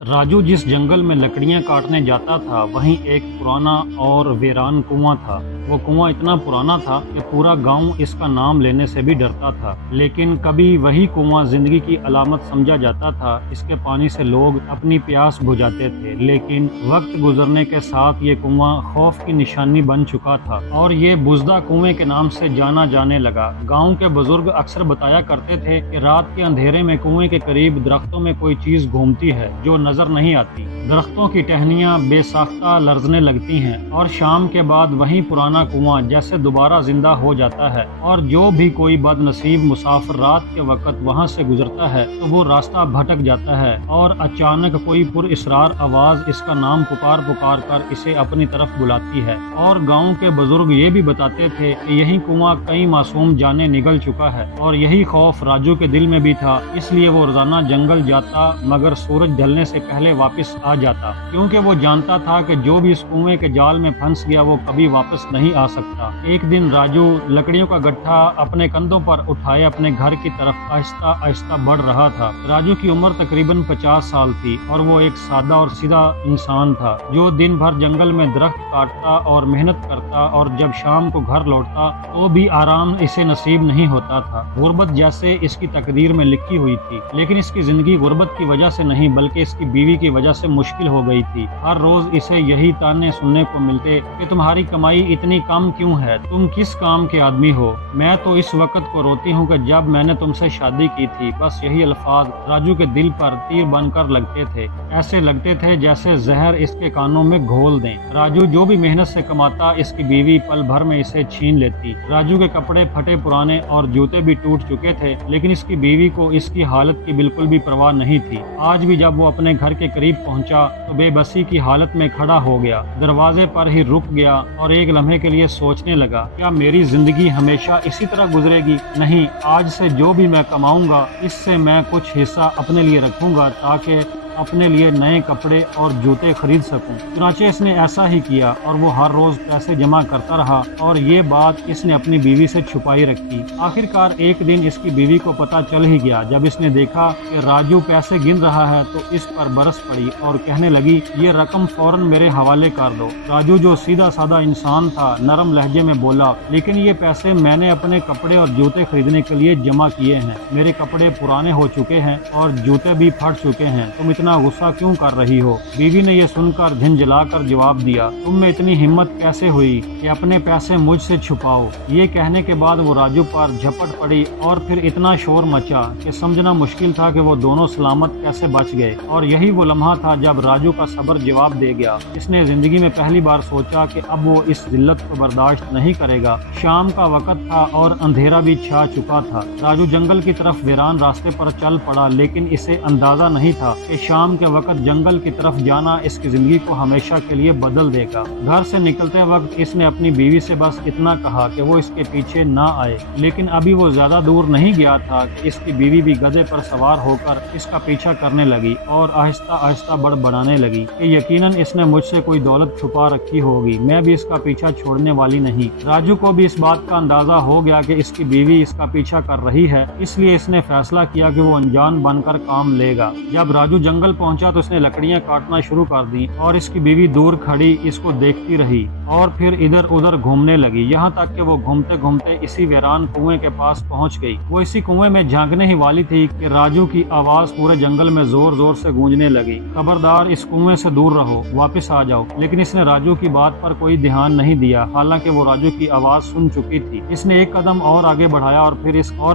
राजू जिस जंगल में लकड़ियां काटने जाता था वहीं एक पुराना और वीरान कुआं था। वो कुआं इतना पुराना था कि पूरा गांव इसका नाम लेने से भी डरता था। लेकिन कभी वही कुआं जिंदगी की अलामत समझा जाता था। इसके पानी से लोग अपनी प्यास बुझाते थे, लेकिन वक्त गुजरने के साथ ये कुआं खौफ की निशानी बन चुका था और ये बुज़दा कुएं के नाम से जाना जाने लगा। गाँव के बुजुर्ग अक्सर बताया करते थे कि रात के अंधेरे में कुएं के करीब दरख्तों में कोई चीज घूमती है जो नजर नहीं आती। दरख्तों की टहनियां बेसाख्ता लरजने लगती हैं और शाम के बाद वही पुराना कुआं जैसे दोबारा जिंदा हो जाता है। और जो भी कोई बदनसीब मुसाफिर रात के वक्त वहां से गुजरता है तो वो रास्ता भटक जाता है और अचानक कोई पुरइसरार आवाज इसका नाम पुकार पुकार कर इसे अपनी तरफ बुलाती है। और गाँव के बुजुर्ग ये भी बताते थे कि यही कुआं कई मासूम जाने निगल चुका है और यही खौफ राजू के दिल में भी था। इसलिए वो रोजाना जंगल जाता, मगर सूरज ढलने से पहले वापस आ जाता, क्योंकि वो जानता था कि जो भी इस कुएं के जाल में फंस गया वो कभी वापस नहीं आ सकता। एक दिन राजू लकड़ियों का गट्ठा अपने कंधों पर उठाए अपने घर की तरफ आहिस्ता आहिस्ता बढ़ रहा था। राजू की उम्र तकरीबन 50 साल थी और वो एक सादा और सीधा इंसान था जो दिन भर जंगल में दरख्त काटता और मेहनत करता, और जब शाम को घर लौटता तो भी आराम इसे नसीब नहीं होता था। गुर्बत जैसे इसकी तकदीर में लिखी हुई थी, लेकिन इसकी जिंदगी गुर्बत की वजह से नहीं बल्कि इसकी बीवी की वजह से मुश्किल हो गई थी। हर रोज इसे यही ताने सुनने को मिलते कि तुम्हारी कमाई इतनी कम क्यों है, तुम किस काम के आदमी हो। मैं तो इस वक्त को रोती हूँ कि जब मैंने तुमसे शादी की थी। बस यही अल्फाज राजू के दिल पर तीर बनकर लगते थे। ऐसे लगते थे जैसे जहर इसके कानों में घोल दें। राजू जो भी मेहनत से कमाता इसकी बीवी पल भर में इसे छीन लेती। राजू के कपड़े फटे पुराने और जूते भी टूट चुके थे, लेकिन इसकी बीवी को इसकी हालत की बिल्कुल भी परवाह नहीं थी। आज भी जब वो अपने घर के करीब पहुंचा तो बेबसी की हालत में खड़ा हो गया, दरवाजे पर ही रुक गया और एक लम्हे के लिए सोचने लगा, क्या मेरी जिंदगी हमेशा इसी तरह गुजरेगी? नहीं, आज से जो भी मैं कमाऊंगा इससे मैं कुछ हिस्सा अपने लिए रखूंगा ताकि अपने लिए नए कपड़े और जूते खरीद सकूं। चुनाचे इसने ऐसा ही किया और वो हर रोज पैसे जमा करता रहा और ये बात इसने अपनी बीवी से छुपाई रखी। आखिरकार एक दिन इसकी बीवी को पता चल ही गया। जब इसने देखा कि राजू पैसे गिन रहा है तो इस पर बरस पड़ी और कहने लगी, ये रकम फौरन मेरे हवाले कर दो। राजू जो सीधा साधा इंसान था नरम लहजे में बोला, लेकिन ये पैसे मैंने अपने कपड़े और जूते खरीदने के लिए जमा किए हैं। मेरे कपड़े पुराने हो चुके हैं और जूते भी फट चुके हैं। तुम इतना गुस्सा क्यों कर रही हो? बीवी ने यह सुनकर झंझलाकर जवाब दिया, तुम में इतनी हिम्मत कैसे हुई कि अपने पैसे मुझसे छुपाओ? ये कहने के बाद वो राजू पर झपट पड़ी और फिर इतना शोर मचा कि समझना मुश्किल था कि वो दोनों सलामत कैसे बच गए। और यही वो लम्हा था जब राजू का सब्र जवाब दे गया। इसने जिंदगी में पहली बार सोचा कि अब वो इस जिल्लत को बर्दाश्त नहीं करेगा। शाम का वक्त था और अंधेरा भी छा चुका था। राजू जंगल की तरफ वीरान रास्ते पर चल पड़ा, लेकिन इसे अंदाजा नहीं था कि शाम के वक्त जंगल की तरफ जाना इसकी जिंदगी को हमेशा के लिए बदल देगा। घर से निकलते वक्त इसने अपनी बीवी से बस इतना कहा कि वो इसके पीछे ना आए, लेकिन अभी वो ज्यादा दूर नहीं गया था कि इसकी बीवी भी गधे पर सवार होकर इसका पीछा करने लगी और आहिस्ता आहिस्ता बड़बड़ाने लगी कि यकीनन इसने मुझसे कोई दौलत छुपा रखी होगी, मैं भी इसका पीछा छोड़ने वाली नहीं। राजू को भी इस बात का अंदाजा हो गया कि इसकी बीवी इसका पीछा कर रही है, इसलिए इसने फैसला किया कि वो अनजान बनकर काम लेगा। जब राजू जंगल पहुंचा तो इसने लकड़ियां काटना शुरू कर दी और इसकी बीवी दूर खड़ी इसको देखती रही और फिर इधर उधर घूमने लगी, यहाँ तक कि वो घूमते घूमते इसी वीरान कुएं के पास पहुंच गई। वो इसी कुएं में झांकने ही वाली थी कि राजू की आवाज पूरे जंगल में जोर जोर से गूंजने लगी, खबरदार इस कुएं से दूर रहो, वापस आ जाओ। लेकिन इसने राजू की बात पर कोई ध्यान नहीं दिया, हालांकि वो राजू की आवाज सुन चुकी थी। इसने एक कदम और आगे बढ़ाया और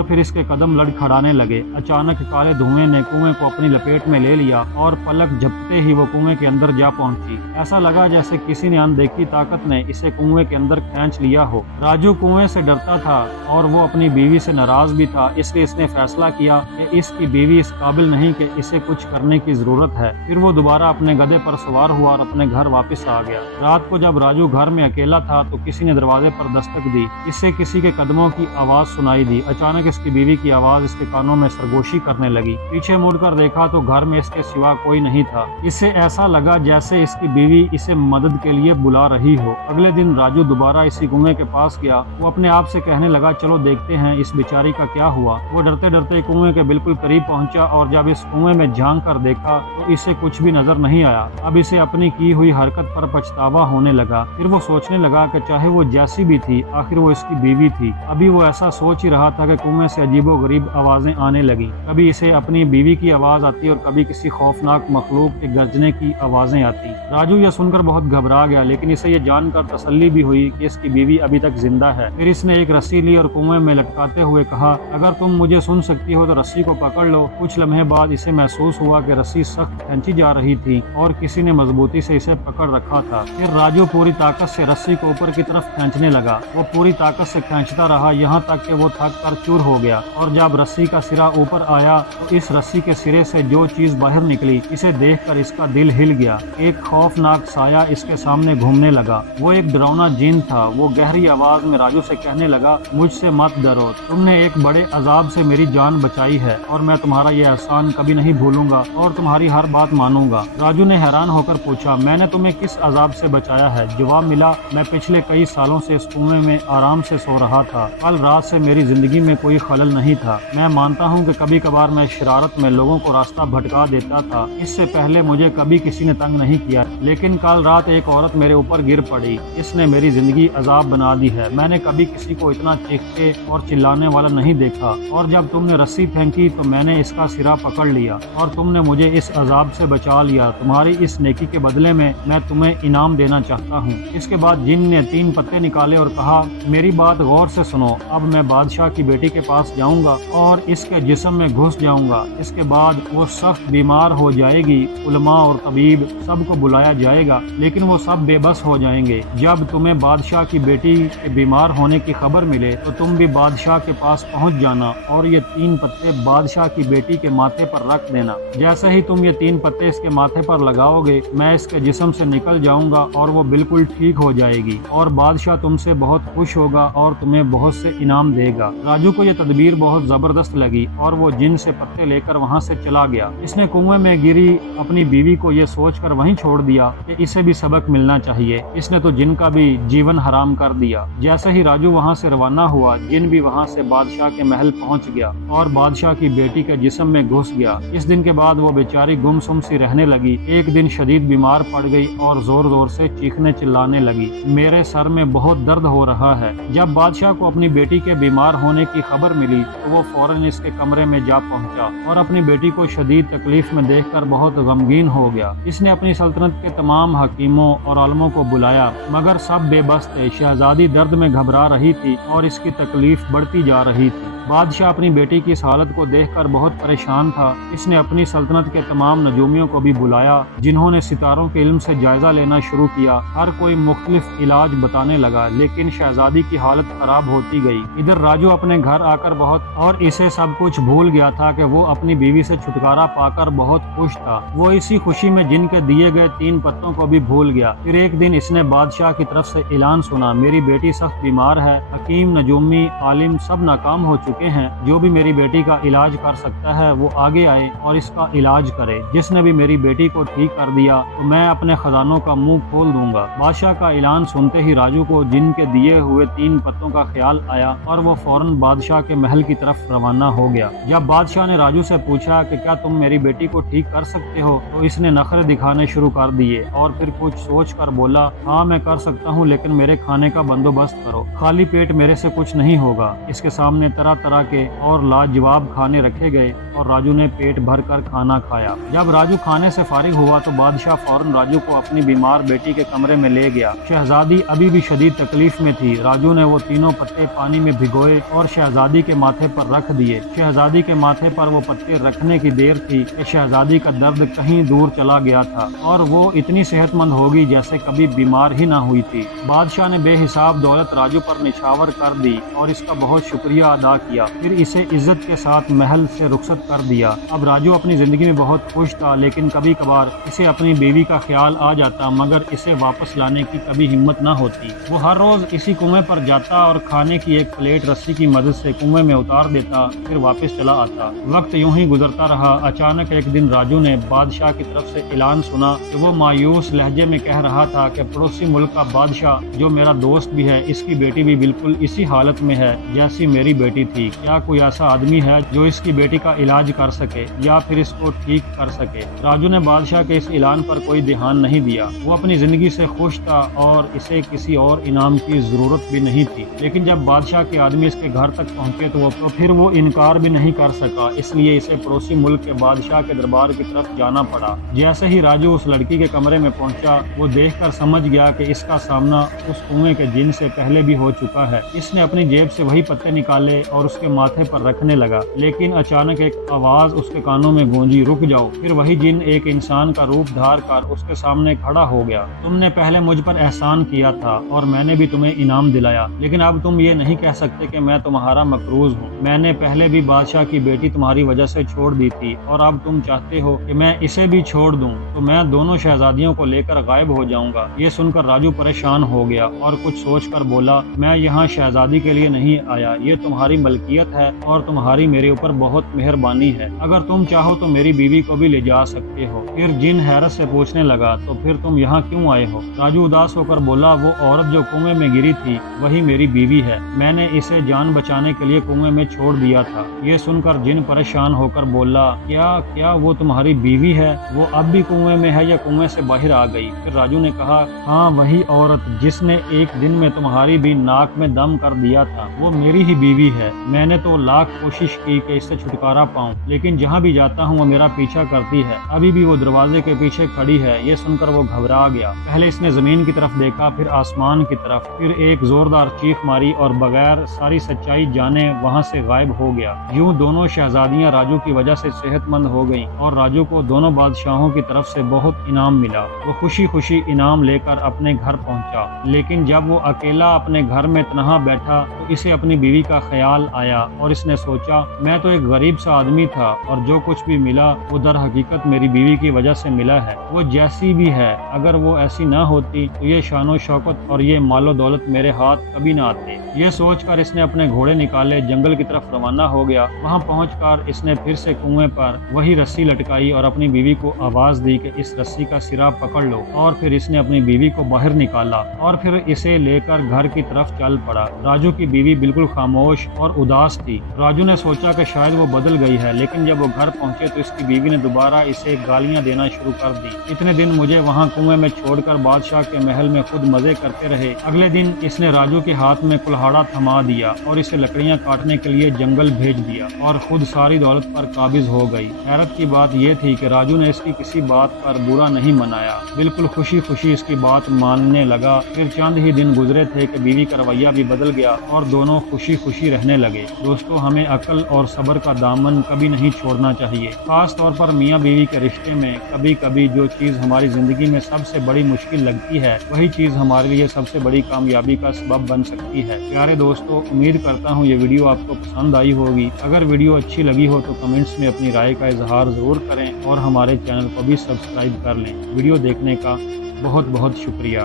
फिर इसके कदम लड़खड़ाने लगे। अचानक काले धुएं ने कुएं को अपनी लपेट में ले लिया और पलक झपकते ही वो कुएं के अंदर जा पहुंची। ऐसा लगा जैसे किसी ने अनदेखी ताकत ने इसे कुएं के अंदर खींच लिया हो। राजू कुएं से डरता था और वो अपनी बीवी से नाराज भी था, इसलिए इसने फैसला किया कि इसकी बीवी इस काबिल नहीं कि इसे कुछ करने की जरूरत है। फिर वो दोबारा अपने गधे पर सवार हुआ और अपने घर वापस आ गया। रात को जब राजू घर में अकेला था तो किसी ने दरवाजे पर दस्तक दी। इससे किसी के कदमों की आवाज सुनाई दी। अचानक इसकी बीवी की आवाज इसके कानों में सरगोशी करने लगी। पीछे मुड़कर देखा तो घर में इसके सिवा कोई नहीं था। इसे ऐसा लगा जैसे इसकी बीवी इसे मदद के लिए बुला रही हो। अगले दिन राजू दोबारा इसी कुएं के पास गया। वो अपने आप से कहने लगा, चलो देखते हैं इस बेचारी का क्या हुआ। वो डरते डरते कुएं के बिल्कुल करीब पहुंचा और जब इस कुएं में झांक कर देखा तो इसे कुछ भी नजर नहीं आया। अब इसे अपनी की हुई हरकत पर पछतावा होने लगा। फिर वो सोचने लगा कि चाहे वो जैसी भी थी, आखिर वो इसकी बीवी थी। अभी वो ऐसा सोच ही रहा था कि कुएं से अजीबोगरीब आवाजें आने लगी। कभी इसे अपनी बीवी की आवाज आती और कभी किसी खौफनाक मखलूक के गरजने की आवाजें आती। राजू यह सुनकर बहुत घबरा गया, लेकिन इसे ये जानकर तसल्ली भी हुई कि इसकी बीवी अभी तक जिंदा है। फिर इसने एक रस्सी ली और कुएं में लटकाते हुए कहा, अगर तुम मुझे सुन सकती हो तो रस्सी को पकड़ लो। कुछ लम्हे बाद इसे महसूस हुआ कि रस्सी सख्त खींची जा रही थी और किसी ने मजबूती से इसे पकड़ रखा था। फिर राजू पूरी ताकत से रस्सी को ऊपर की तरफ खींचने लगा। वो पूरी ताकत से खींचता रहा, यहाँ तक कि वो थक कर चूर हो गया। और जब रस्सी का सिरा ऊपर आया तो इस रस्सी के सिरे से जो चीज बाहर निकली, इसे देखकर इसका दिल हिल गया। एक खौफनाक साया इसके सामने घूमने लगा। वो एक डरावना जिन था। वो गहरी आवाज में राजू से कहने लगा, मुझसे मत डरो, तुमने एक बड़े अजाब से मेरी जान बचाई है और मैं तुम्हारा ये एहसान कभी नहीं भूलूंगा और तुम्हारी हर बात मानूंगा। राजू ने हैरान होकर पूछा, मैंने तुम्हें किस अजाब से बचाया है? जवाब मिला, मैं पिछले कई सालों से इस कुएं में आराम से सो रहा था। कल रात से मेरी जिंदगी में कोई खलल नहीं था। मैं मानता हूँ कि कभी कभार मैं शरारत में लोगों को रास्ता भटका देता था। इससे पहले मुझे कभी किसी ने तंग नहीं किया, लेकिन कल रात एक औरत मेरे ऊपर गिर पड़ी। इसने मेरी जिंदगी अजाब बना दी है। मैंने कभी किसी को इतना चीखते और चिल्लाने वाला नहीं देखा और जब तुमने रस्सी फेंकी तो मैंने इसका सिरा पकड़ लिया और तुमने मुझे इस अजाब से बचा लिया। तुम्हारी इस नेकी के बदले में मैं तुम्हें इनाम देना चाहता हूँ। इसके बाद जिन ने 3 पत्ते निकाले और कहा, मेरी बात गौर से सुनो। अब मैं बादशाह की बेटी के पास जाऊंगा और इसके जिस्म में घुस जाऊंगा। इसके बाद वो सख्त बीमार हो जाएगी। उलमा और तबीब सबको बुलाया जाएगा, लेकिन वो सब बेबस हो जाएंगे। जब तुम्हें बादशाह की बेटी के बीमार होने की खबर मिले तो तुम भी बादशाह के पास पहुंच जाना और ये 3 पत्ते बादशाह की बेटी के माथे पर रख देना। जैसे ही तुम ये 3 पत्ते इसके माथे पर लगाओगे, मैं इसके जिस्म से निकल जाऊंगा और वो बिल्कुल ठीक हो जाएगी और बादशाह तुमसे बहुत खुश होगा और तुम्हें बहुत से इनाम देगा। राजू को यह तदबीर बहुत जबरदस्त लगी और वो जिन से पत्ते लेकर वहाँ से चला गया। इसने कुएं में गिरी अपनी बीवी को यह सोचकर वहीं छोड़ दिया कि इसे भी सबक मिलना चाहिए। इसने तो जिन का भी जीवन हराम कर दिया। जैसे ही राजू वहाँ से रवाना हुआ, जिन भी वहाँ से बादशाह के महल पहुँच गया और बादशाह की बेटी के जिस्म में घुस गया। इस दिन के बाद वो बेचारी गुमसुम सी रहने लगी। एक दिन शदीद बीमार पड़ गई और जोर जोर से चीखने चिल्लाने लगी, मेरे सर में बहुत दर्द हो रहा है। जब बादशाह को अपनी बेटी के बीमार होने की खबर मिली तो वो फौरन इसके कमरे में जा पहुंचा और अपनी बेटी को शदीद तकलीफ में देखकर बहुत गमगीन हो गया। इसने अपनी सल्तनत के तमाम हकीमों और आलमों को बुलाया, मगर सब बेबस थे। शहजादी दर्द में घबरा रही थी और इसकी तकलीफ बढ़ती जा रही थी। बादशाह अपनी बेटी की इस हालत को देखकर बहुत परेशान था। इसने अपनी सल्तनत के तमाम नजूमियों को भी बुलाया, जिन्होंने सितारों के इल्म से जायजा लेना शुरू किया। हर कोई मुख्तलिफ इलाज बताने लगा, लेकिन शहजादी की हालत खराब होती गई। इधर राजू अपने घर आकर और इसे सब कुछ भूल गया था कि वो अपनी बीवी से छुटकारा पाकर बहुत खुश था। वो इसी खुशी में जिनके दिए गए 3 पत्तों को भी भूल गया। फिर एक दिन इसने बादशाह की तरफ से ऐलान सुना, मेरी बेटी सख्त बीमार है। हकीम, नजूमी, आलिम सब नाकाम हो चुके हैं। जो भी मेरी बेटी का इलाज कर सकता है वो आगे आए और इसका इलाज करे। जिसने भी मेरी बेटी को ठीक कर दिया तो मैं अपने खजानों का मुंह खोल दूंगा। बादशाह का ऐलान सुनते ही राजू को जिन के दिए हुए 3 पत्तों का ख्याल आया और वो फौरन बादशाह के महल की तरफ रवाना हो गया। जब बादशाह ने राजू से पूछा कि क्या तुम मेरी बेटी को ठीक कर सकते हो, तो इसने नखरे दिखाने शुरू कर दिए और फिर कुछ सोच कर बोला, हाँ मैं कर सकता हूँ, लेकिन मेरे खाने का बंदोबस्त करो। खाली पेट मेरे से कुछ नहीं होगा। इसके सामने तरह तरह के और लाजवाब खाने रखे गए और राजू ने पेट भर कर खाना खाया। जब राजू खाने से फारिग हुआ तो बादशाह फौरन राजू को अपनी बीमार बेटी के कमरे में ले गया। शहजादी अभी भी शदीद तकलीफ में थी। राजू ने वो 3 पत्ते पानी में भिगोए और शहजादी के माथे पर रख दिए। शहजादी के माथे पर वो पत्ते रखने की देर थी कि शहजादी का दर्द कहीं दूर चला गया था और वो इतनी सेहतमंद होगी जैसे कभी बीमार ही ना हुई थी। बादशाह ने बेहिसाब दौलत राजू पर निछावर कर दी और इसका बहुत शुक्रिया अदा किया। کیا، پھر اسے عزت کے ساتھ محل سے رخصت کر دیا۔ اب راجو اپنی زندگی میں بہت خوش تھا، لیکن کبھی کبھار اسے اپنی بیوی کا خیال آ جاتا، مگر اسے واپس لانے کی کبھی ہمت نہ ہوتی۔ وہ ہر روز اسی کنویں پر جاتا اور کھانے کی ایک پلیٹ رسی کی مدد سے کنویں میں اتار دیتا، پھر واپس چلا آتا۔ وقت یوں ہی گزرتا رہا۔ اچانک ایک دن راجو نے بادشاہ کی طرف سے اعلان سنا کہ وہ مایوس لہجے میں کہہ رہا تھا کہ پڑوسی ملک کا بادشاہ جو میرا دوست بھی ہے، اس کی بیٹی بھی بالکل اسی حالت میں ہے جیسی میری بیٹی تھی۔ کیا کوئی ایسا آدمی ہے جو اس کی بیٹی کا علاج کر سکے یا پھر اس کو ٹھیک کر سکے؟ راجو نے بادشاہ کے اس اعلان پر کوئی دھیان نہیں دیا۔ وہ اپنی زندگی سے خوش تھا اور اسے کسی اور انعام کی ضرورت بھی نہیں تھی، لیکن جب بادشاہ کے آدمی اس کے گھر تک پہنچے تو پھر وہ انکار بھی نہیں کر سکا، اس لیے اسے پڑوسی ملک کے بادشاہ کے دربار کی طرف جانا پڑا۔ جیسے ہی راجو اس لڑکی کے کمرے میں پہنچا، وہ دیکھ کر سمجھ گیا کہ اس کا سامنا اس کنویں کے جن سے پہلے بھی ہو چکا ہے۔ اس نے اپنی جیب سے وہی پتے نکالے اور اس کے ماتھے پر رکھنے لگا، لیکن اچانک ایک آواز اس کے کانوں میں گونجی، رک جاؤ۔ پھر وہی جن ایک انسان کا روپ دھار کر اس کے سامنے کھڑا ہو گیا۔ تم نے پہلے مجھ پر احسان کیا تھا اور میں نے بھی تمہیں انعام دلایا، لیکن اب تم یہ نہیں کہہ سکتے کہ میں تمہارا مقروض ہوں۔ میں نے پہلے بھی بادشاہ کی بیٹی تمہاری وجہ سے چھوڑ دی تھی اور اب تم چاہتے ہو کہ میں اسے بھی چھوڑ دوں تو میں دونوں شہزادیوں کو لے کر غائب ہو جاؤں گا۔ یہ سن کر راجو پریشان ہو گیا اور کچھ سوچ کر بولا، میں یہاں شہزادی کے لیے نہیں آیا، یہ تمہاری ملکیت ہے اور تمہاری میرے اوپر بہت مہربانی ہے۔ اگر تم چاہو تو میری بیوی کو بھی لے جا سکتے ہو۔ پھر جن حیرت سے پوچھنے لگا، تو پھر تم یہاں کیوں آئے ہو؟ راجو اداس ہو کر بولا، وہ عورت جو کنویں میں گری تھی وہی میری بیوی ہے، میں نے اسے جان بچانے کے لیے کنویں میں چھوڑ دیا تھا۔ یہ سن کر جن پریشان ہو کر بولا، کیا وہ تمہاری بیوی ہے؟ وہ اب بھی کنویں میں ہے یا کنویں سے باہر آ گئی؟ پھر راجو نے کہا، ہاں وہی عورت جس نے ایک دن میں تمہاری بھی ناک میں دم کر دیا تھا، وہ میری ہی بیوی ہے۔ میں نے تو لاکھ کوشش کی کہ اس سے چھٹکارا پاؤں، لیکن جہاں بھی جاتا ہوں وہ میرا پیچھا کرتی ہے، ابھی بھی وہ دروازے کے پیچھے کھڑی ہے۔ یہ سن کر وہ گھبرا گیا۔ پہلے اس نے زمین کی طرف دیکھا، پھر آسمان کی طرف، پھر ایک زوردار چیخ ماری اور بغیر ساری سچائی جانے وہاں سے غائب ہو گیا۔ یوں دونوں شہزادیاں راجو کی وجہ سے صحت مند ہو گئیں اور راجو کو دونوں بادشاہوں کی طرف سے بہت انعام ملا۔ وہ خوشی خوشی انعام لے کر اپنے گھر پہنچا، لیکن جب وہ اکیلا اپنے گھر میں تنہا بیٹھا تو اسے اپنی بیوی کا خیال آیا اور اس نے سوچا، میں تو ایک غریب سا آدمی تھا اور جو کچھ بھی ملا وہ در حقیقت میری بیوی کی وجہ سے ملا ہے۔ وہ جیسی بھی ہے، اگر وہ ایسی نہ ہوتی تو یہ شان و شوکت اور یہ مال و دولت میرے ہاتھ کبھی نہ آتے۔ یہ سوچ کر اس نے اپنے گھوڑے نکالے، جنگل کی طرف روانہ ہو گیا۔ وہاں پہنچ کر اس نے پھر سے کنویں پر وہی رسی لٹکائی اور اپنی بیوی کو آواز دی کہ اس رسی کا سرا پکڑ لو، اور پھر اس نے اپنی بیوی کو باہر نکالا اور پھر اسے لے کر گھر کی طرف چل پڑا۔ راجو کی بیوی بالکل خاموش اور اداس تھی۔ راجو نے سوچا کہ شاید وہ بدل گئی ہے، لیکن جب وہ گھر پہنچے تو اس کی بیوی نے دوبارہ اسے گالیاں دینا شروع کر دی۔ اتنے دن مجھے وہاں کنویں میں چھوڑ کر بادشاہ کے محل میں خود مزے کرتے رہے۔ اگلے دن اس نے راجو کے ہاتھ میں کلہاڑا تھما دیا اور اسے لکڑیاں کاٹنے کے لیے جنگل بھیج دیا اور خود ساری دولت پر قابض ہو گئی۔ حیرت کی بات یہ تھی کہ راجو نے اس کی کسی بات پر برا نہیں منایا، بالکل خوشی خوشی اس کی بات ماننے لگا۔ پھر چند ہی دن گزرے تھے کہ بیوی کا رویہ بھی بدل گیا اور دونوں خوشی خوشی رہنے لگے۔ دوستو، ہمیں عقل اور صبر کا دامن کبھی نہیں چھوڑنا چاہیے، خاص طور پر میاں بیوی کے رشتے میں۔ کبھی کبھی جو چیز ہماری زندگی میں سب سے بڑی مشکل لگتی ہے، وہی چیز ہمارے لیے سب سے بڑی کامیابی کا سبب بن سکتی ہے۔ پیارے دوستو، امید کرتا ہوں یہ ویڈیو آپ کو پسند آئی ہوگی۔ اگر ویڈیو اچھی لگی ہو تو کمنٹس میں اپنی رائے کا اظہار ضرور کریں اور ہمارے چینل کو بھی سبسکرائب کر لیں۔ ویڈیو دیکھنے کا بہت بہت شکریہ۔